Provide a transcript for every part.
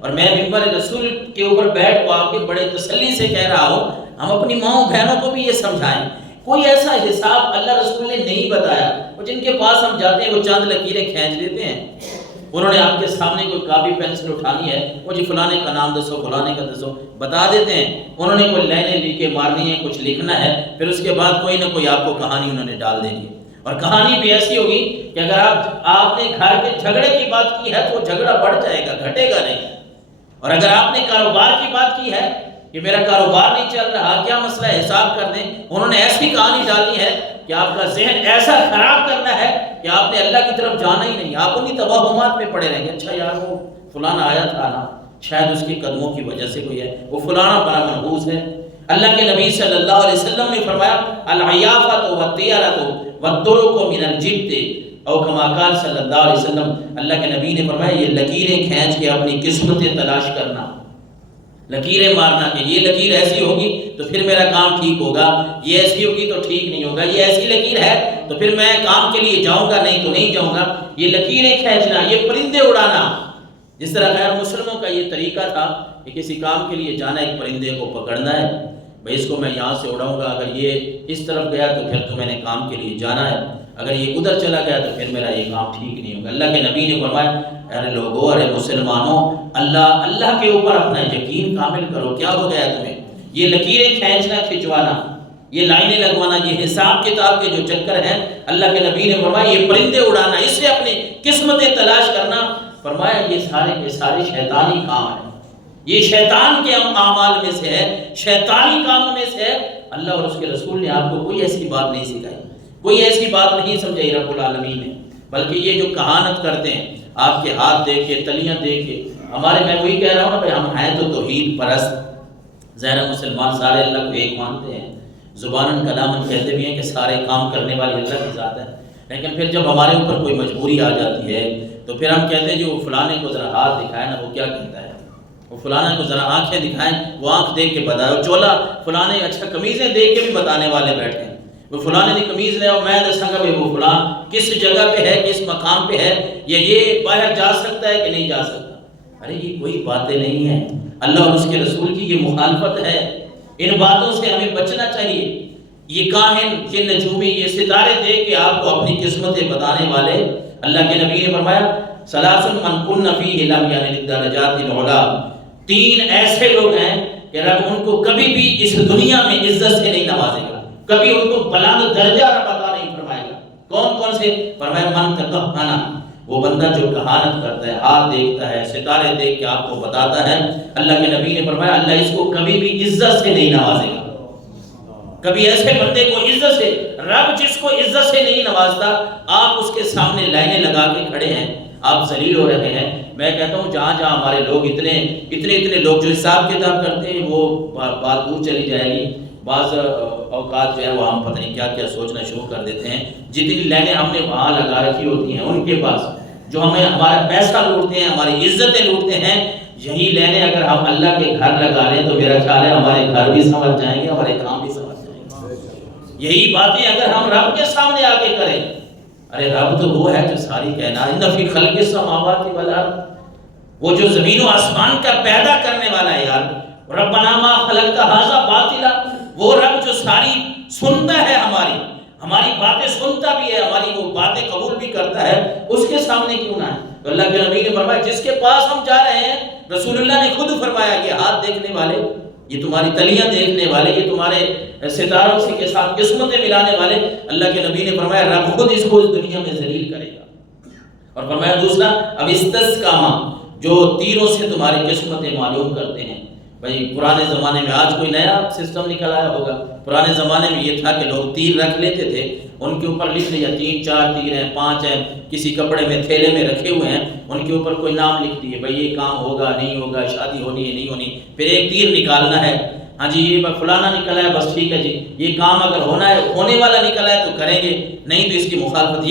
اور میں منبر رسول کے اوپر بیٹھ کو آپ کے بڑے تسلی سے کہہ رہا ہوں، ہم اپنی ماؤں بہنوں کو بھی یہ سمجھائیں، کوئی ایسا حساب اللہ رسول نے نہیں بتایا۔ وہ جن کے پاس ہم جاتے ہیں وہ چاند لکیریں کھینچ دیتے ہیں، انہوں نے آپ کے سامنے کوئی کاپی پینسل اٹھانی ہے، وہ جی فلانے کا نام دسو، فلانے کا دسو، بتا دیتے ہیں۔ انہوں نے کوئی لائنیں لکھ کے مارنی ہے، کچھ لکھنا ہے، پھر اس کے بعد کوئی نہ کوئی آپ کو کہانی انہوں نے ڈال دینی ہے، اور کہانی بھی ایسی ہوگی کہ اگر آپ نے گھر کے جھگڑے کی بات کی ہے تو وہ جھگڑا بڑھ جائے گا، گھٹے گا نہیں، اور اگر آپ نے کاروبار کی بات کی ہے کہ میرا کاروبار نہیں چل رہا، کیا مسئلہ ہے، حساب کر دیں، انہوں نے ایسی کہانی ڈالنی ہے کہ آپ کا ذہن ایسا خراب کرنا ہے کہ آپ نے اللہ کی طرف جانا ہی نہیں، آپ انہی توہمات میں پڑے رہیں گے۔ اچھا یار وہ فلانا آیا تھا نا، شاید اس کے قدموں کی وجہ سے کوئی ہے، وہ فلانا بڑا منحوس ہے۔ اللہ کے نبی صلی اللہ علیہ وسلم نے فرمایا العیافۃ والطیرۃ والطرق من الجبت، او کما قال صلی اللہ علیہ وسلم، اللہ کے نبی نے فرمایا یہ لکیریں کھینچ کے اپنی قسمتیں تلاش کرنا، لکیریں مارنا کہ یہ لکیر ایسی ہوگی تو پھر میرا کام ٹھیک ہوگا، یہ ایسی ہوگی تو ٹھیک نہیں ہوگا، یہ ایسی لکیر ہے تو پھر میں کام کے لیے جاؤں گا، نہیں تو نہیں جاؤں گا۔ یہ لکیریں کھینچنا، یہ پرندے اڑانا، جس طرح غیر مسلموں کا یہ طریقہ تھا کہ کسی کام کے لیے جانا، ایک پرندے کو پکڑنا ہے، بھئی اس کو میں یہاں سے اڑاؤں گا، اگر یہ اس طرف گیا تو پھر تو میں نے کام کے لیے جانا ہے، اگر یہ ادھر چلا گیا تو پھر میرا یہ کام ٹھیک نہیں ہوگا۔ اللہ کے نبی نے فرمایا ارے لوگو، ارے مسلمانوں، اللہ کے اوپر اپنا یقین کامل کرو، کیا ہو گیا تمہیں؟ یہ لکیریں کھینچنا، کھنچوانا، یہ لائنیں لگوانا، یہ حساب کتاب کے جو چکر ہیں، اللہ کے نبی نے فرمایا یہ پرندے اڑانا، اس سے اپنی قسمتیں تلاش کرنا، فرمایا یہ سارے کے سارے شیطانی کام ہیں، یہ شیطان کے اعمال میں سے ہے، شیطانی کاموں میں سے ہے۔ اللہ اور اس کے رسول نے آپ کو کوئی ایسی بات نہیں سکھائی، کوئی ایسی بات نہیں سمجھائی رب العالمین نے، بلکہ یہ جو کہانت کرتے ہیں آپ کے ہاتھ دیکھ کے، تلیاں دیکھ کے، ہمارے، میں وہی کہہ رہا ہوں نا بھائی، ہم ہیں تو توحید پرست، ظاہر مسلمان سارے اللہ کو ایک مانتے ہیں، زباناً کلاماً کہتے بھی ہیں کہ سارے کام کرنے والی اللہ کی ذات ہے، لیکن پھر جب ہمارے اوپر کوئی مجبوری آ جاتی ہے تو پھر ہم کہتے ہیں جو فلانے کو ذرا ہاتھ دکھائے نا، وہ کیا کہتا ہے، وہ فلانے کو ذرا آنکھیں دکھائیں، وہ آنکھ دیکھ کے بتائے، وہ چولا فلانے، اچھا قمیضیں دیکھ کے بھی بتانے والے بیٹھے ہیں، وہ فلانے نے قمیض لے اور میں دساں گا وہ فلان کس جگہ پہ ہے، کس مقام پہ ہے، یا یہ باہر جا سکتا ہے کہ نہیں جا سکتا۔ ارے یہ کوئی باتیں نہیں ہیں، اللہ اور اس کے رسول کی یہ مخالفت ہے، ان باتوں سے ہمیں بچنا چاہیے۔ یہ کاہن، یہ نجومی، یہ ستارے دیکھ کے آپ کو اپنی قسمتیں بتانے والے، اللہ کے نبی نے فرمایا ثلاث من کن فیہ لم ینل الدرجات العلی، تین ایسے لوگ ہیں کہ رب ان کو کبھی بھی اس دنیا میں عزت سے نہیں نوازے گا، کبھی ان کو بلند درجہ رب عطا نہیں فرمائے گا۔ کون کون سے؟ فرمایا من تکہنا، وہ بندہ جو کہانت کرتا ہے، ہاتھ دیکھتا ہے، ستارے دیکھ کے آپ کو بتاتا ہے، اللہ کے نبی نے فرمایا اللہ اس کو کبھی بھی عزت سے نہیں نوازے گا، کبھی ایسے بندے کو عزت سے، رب جس کو عزت سے نہیں نوازتا، آپ اس کے سامنے لائنیں لگا کے کھڑے ہیں، آپ ذلیل ہو رہے ہیں۔ میں کہتا ہوں جہاں جہاں ہمارے لوگ اتنے لوگ جو حساب کتاب کرتے ہیں، وہ بات دور چلی جائے گی۔ بعض اوقات جو ہے وہ ہم پتہ نہیں کیا کیا سوچنا شروع کر دیتے ہیں، جتنی لائنیں ہم نے وہاں لگا رکھی ہوتی ہیں ان کے پاس، جو ہمیں ہمارا پیسہ لوٹتے ہیں، ہماری عزتیں لوٹتے ہیں، یہی لائنیں اگر ہم اللہ کے گھر لگا لیں تو میرا خیال ہے ہمارے گھر بھی سمجھ جائیں گے، ہمارے کام بھی سمجھ جائیں گے۔ یہی باتیں اگر ہم رب کے سامنے آ کے کریں، ارے رب تو وہ ہے جو ساری کائنات، ان فی خلق السماوات والارض، وہ جو زمین و آسمان کا پیدا کرنے والا ہے یار، ربنا ما خلقت ھذا باطلا، وہ رب جو ساری سنتا ہے، ہماری باتیں سنتا بھی ہے، ہماری وہ باتیں قبول بھی کرتا ہے، اس کے سامنے کیوں نہ ہے؟ تو اللہ کے نبی نے فرمایا جس کے پاس ہم جا رہے ہیں، رسول اللہ نے خود فرمایا کہ ہاتھ دیکھنے والے، یہ تمہاری تلیاں دیکھنے والے، یہ تمہارے ستاروں سے کے ساتھ قسمتیں ملانے والے، اللہ کے نبی نے فرمایا رب خود اس کو اس دنیا میں ذلیل کرے گا۔ اور فرمایا دوسرا اب استسقاما، جو تیروں سے تمہاری قسمتیں معلوم کرتے ہیں۔ بھائی پرانے زمانے میں، آج کوئی نیا سسٹم نکل آیا ہوگا، پرانے زمانے میں یہ تھا کہ لوگ تیر رکھ لیتے تھے، ان کے اوپر لکھ لیا 3 4 تیر ہیں، 5 ہیں، کسی کپڑے میں تھیلے میں رکھے ہوئے ہیں، ان کے اوپر کوئی نام لکھ دیے، بھائی یہ کام ہوگا نہیں ہوگا، شادی ہونی ہے نہیں ہونی، پھر ایک تیر نکالنا ہے، ہاں جی یہ فلانا نکلا ہے، بس ٹھیک ہے جی، یہ کام اگر ہونا ہے، ہونے والا نکلا ہے تو کریں گے، نہیں تو اس کی مخالفت۔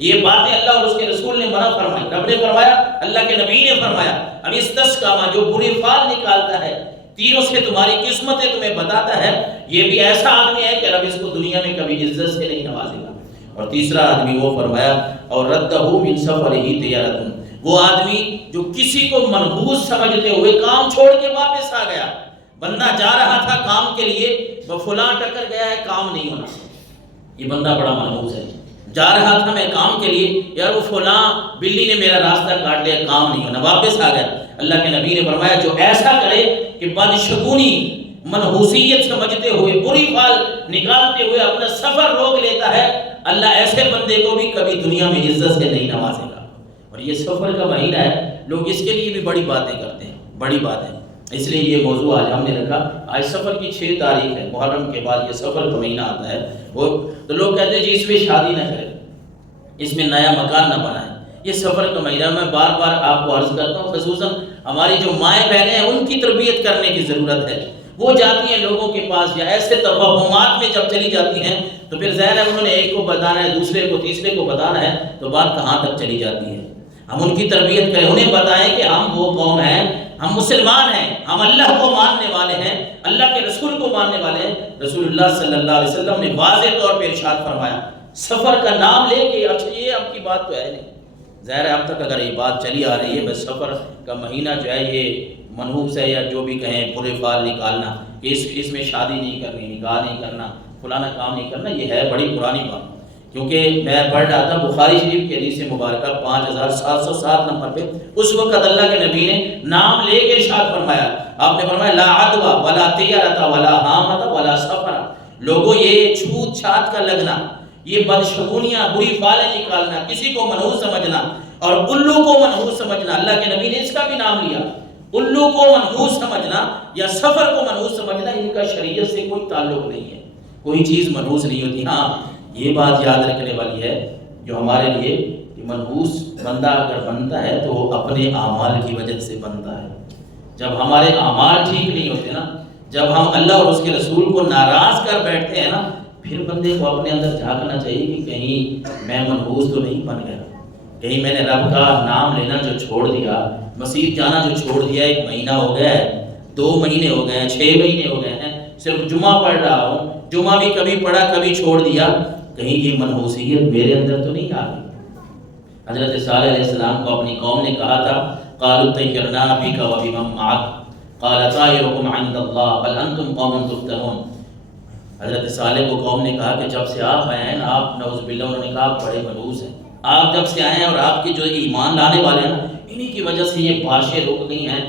یہ باتیں اللہ اور اس کے رسول نے منع فرمائی، رب نے فرمایا، اللہ کے نبی نے فرمایا اب استسقاما، جو برے فال نکالتا ہے، تیروں سے تمہاری قسمتیں تمہیں بتاتا ہے، یہ بھی ایسا آدمی ہے کہ رب اس کو دنیا میں کبھی عزت سے نہیں نوازے گا۔ اور تیسرا آدمی وہ فرمایا اور ردہ من سفرہ طیرۃ، وہ آدمی جو کسی کو منحوس سمجھتے ہوئے کام چھوڑ کے واپس آ گیا. بندہ جا رہا تھا کام کے لیے، وہ فلاں ٹکر گیا ہے، کام نہیں ہونا، یہ بندہ بڑا منحوس ہے. جا رہا تھا میں کام کے لیے، یار وہ فلاں بلی نے میرا راستہ کاٹ لیا، کام نہیں ہونا، واپس آ گیا. اللہ کے نبی نے فرمایا جو ایسا کرے کہ بدشگونی منحوسیت سمجھتے ہوئے بری فال نکالتے ہوئے اپنا سفر روک لیتا ہے، اللہ ایسے بندے کو بھی کبھی دنیا میں عزت سے نہیں نوازے گا. اور یہ سفر کا مہینہ ہے، لوگ اس کے لیے بھی بڑی باتیں کرتے ہیں، بڑی باتیں. اس لیے یہ موضوع آج ہم نے رکھا. آج سفر کی 6 تاریخ ہے، محرم کے بعد یہ سفر کا مہینہ آتا ہے. وہ تو لوگ کہتے ہیں جی اس میں شادی نہ کریں، اس میں نیا مکان نہ بنائیں. یہ سفر کا مہینہ میں بار بار آپ کو عرض کرتا ہوں، خصوصاً ہماری جو مائیں بہنیں ہیں ان کی تربیت کرنے کی ضرورت ہے. وہ جاتی ہیں لوگوں کے پاس یا ایسے توہمات میں جب چلی جاتی ہیں تو پھر ظاہر ہے انہوں نے ایک کو بتانا ہے، دوسرے کو، تیسرے کو بتانا ہے، تو بات کہاں تک چلی جاتی ہے. ہم ان کی تربیت کریں، انہیں بتائیں کہ ہم وہ قوم ہیں، ہم مسلمان ہیں، ہم اللہ کو ماننے والے ہیں، اللہ کے رسول کو ماننے والے ہیں. رسول اللہ صلی اللہ علیہ وسلم نے واضح طور پہ ارشاد فرمایا، سفر کا نام لے کے، اچھا یہ اب کی بات تو ہے نہیں، ظاہر ہے اب تک اگر یہ بات چلی آ رہی ہے، بس سفر کا مہینہ جو ہے یہ منحوس ہے، یا جو بھی کہیں برے فال نکالنا کہ اس میں شادی نہیں کرنی، نکاح نہیں کرنا، فلانا کام نہیں کرنا، یہ ہے بڑی پرانی بات. کیونکہ میں پڑھ رہا تھا بخاری شریف کی حدیث مبارکہ 5707 نمبر پہ، اس وقت اللہ کے نبی نے نام لے کے ارشاد فرمایا. آپ نے فرمایا لا عدوى ولا طیرۃ ولا حامۃ ولا سفر. لوگوں یہ چھوت چھات کا لگنا، یہ بدشگونیاں، بری فالیں نکالنا، کسی کو منحوس سمجھنا اور الو کو منحوس سمجھنا، اللہ کے نبی نے اس کا بھی نام لیا. الو کو منحوس سمجھنا یا سفر کو منحوس سمجھنا، ان کا شریعت سے کوئی تعلق نہیں ہے. کوئی چیز منحوس نہیں ہوتی. ہاں یہ بات یاد رکھنے والی ہے جو ہمارے لیے کہ منحوس بندہ اگر بنتا ہے تو وہ اپنے اعمال کی وجہ سے بنتا ہے. جب ہمارے اعمال ٹھیک نہیں ہوتے نا، جب ہم اللہ اور اس کے رسول کو ناراض کر بیٹھتے ہیں نا، پھر بندے کو اپنے اندر جھانکنا چاہیے کہ کہیں میں منحوس تو نہیں بن گیا، کہیں میں نے رب کا نام لینا جو چھوڑ دیا، مسجد جانا جو چھوڑ دیا. 1 مہینہ ہو گیا ہے، 2 مہینے ہو گئے ہیں، 6 مہینے ہو گئے ہیں، صرف جمعہ پڑھ رہا ہوں، جمعہ بھی کبھی پڑھا کبھی چھوڑ دیا، کہیں یہ منحوسیت میرے اندر تو نہیں آ گئی. حضرت صالح علیہ السلام کو اپنی قوم نے کہا تھا قالوا طیرنا بک وبمن معک قال طائرکم عند اللہ بل انتم قوم تفتنون. حضرت صالح کو قوم نے کہا کہ جب سے آپ آئے ہیں آپ نعوذ باللہ، انہوں نے کہا آپ بڑے منحوس ہیں. آپ جب سے آئے ہیں اور آپ کے جو ایمان لانے والے ہیں انہی کی وجہ سے یہ بارشیں رک گئی ہیں،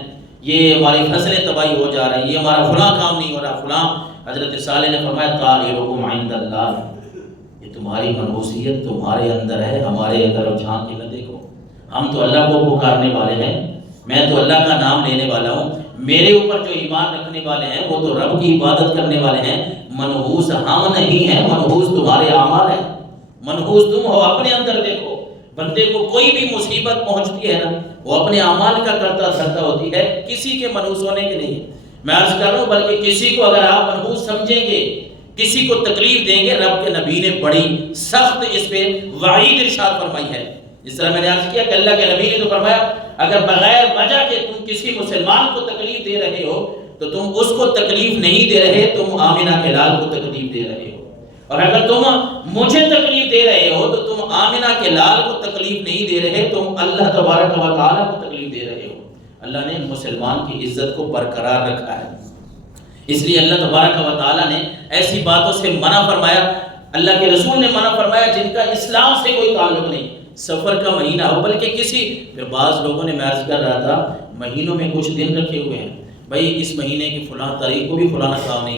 یہ ہماری فصلیں تباہی ہو جا رہی ہیں، یہ ہمارا فلاں کام نہیں ہو رہا فلاں. حضرت صالح نے فرمایا طائرکم عند اللہ، یہ تمہاری منحوسیت تمہارے اندر ہے، ہمارے اندر جھانک کے نہ دیکھو. ہم تو اللہ کو پکارنے والے ہیں، میں تو اللہ کا نام لینے والا ہوں، میرے اوپر جو ایمان رکھنے والے ہیں وہ تو رب کی عبادت کرنے والے ہیں. منحوس ہم نہیں ہیں، منحوس تمہارے اعمال ہیں، منحوس تم ہو. اپنے اندر دیکھو. بندے کو کوئی بھی مصیبت پہنچتی ہے نا، وہ اپنے اعمال کا کرتا دھرتا ہوتی ہے، کسی کے منحوس ہونے کے نہیں. میں عرض کر رہا ہوں بلکہ کسی کو اگر آپ منحوس سمجھیں گے، کسی کو تکلیف دیں گے، رب کے نبی نے بڑی سخت اس پہ وعید ارشاد فرمائی ہے. جس طرح میں نے عرض کیا کہ اللہ کے نبی نے تو فرمایا اگر بغیر وجہ کے تم کسی مسلمان کو تکلیف دے رہے ہو تو تم اس کو تکلیف نہیں دے رہے، تم آمنہ کے لال کو تکلیف دے رہے ہو. اور اگر تم مجھے تکلیف دے رہے ہو تو تم آمنہ کے لال کو تکلیف نہیں دے رہے، تم اللہ تبارک و تعالیٰ کو تکلیف دے رہے ہو. اللہ نے مسلمان کی عزت کو برقرار رکھا ہے، اس لیے اللہ تبارک و تعالیٰ نے ایسی باتوں سے منع فرمایا، اللہ کے رسول نے منع فرمایا جن کا اسلام سے کوئی تعلق نہیں. سفر کا مہینہ ہو بلکہ کسی، پھر بعض لوگوں نے، میں عرض کر رہا تھا مہینوں میں کچھ دن رکھے ہوئے ہیں، بھائی اس مہینے کی فلاں تاریخ کو بھی فلانا کام نہیں